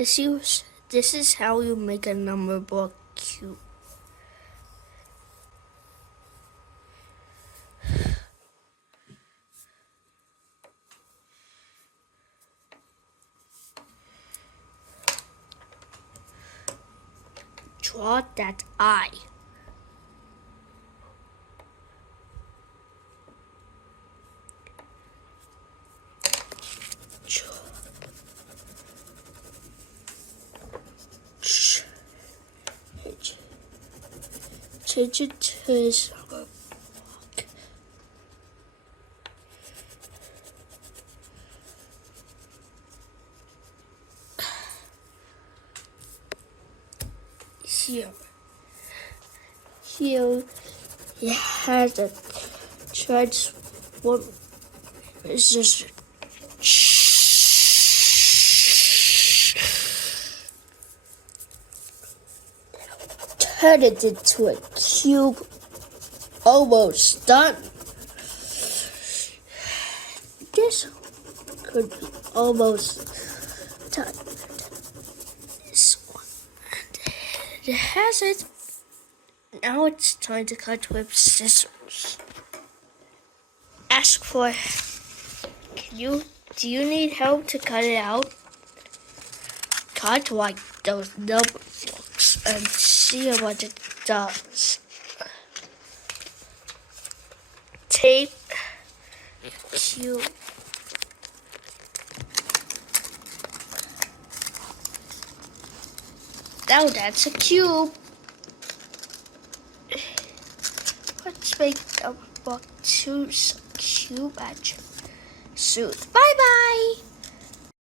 This is how you make a Numberblock cube. Draw that eye. Change it to his Numberblock. Here it has a transform. It's just turn it into a cube. Almost done. This could be almost done. This one. And it has it. Now it's time to cut with scissors. Ask for, do you need help to cut it out? Cut like those number blocks and see what it does. Tape cube. Now that's a cube. Let's make Numberblock 2's cube action soon. Bye bye.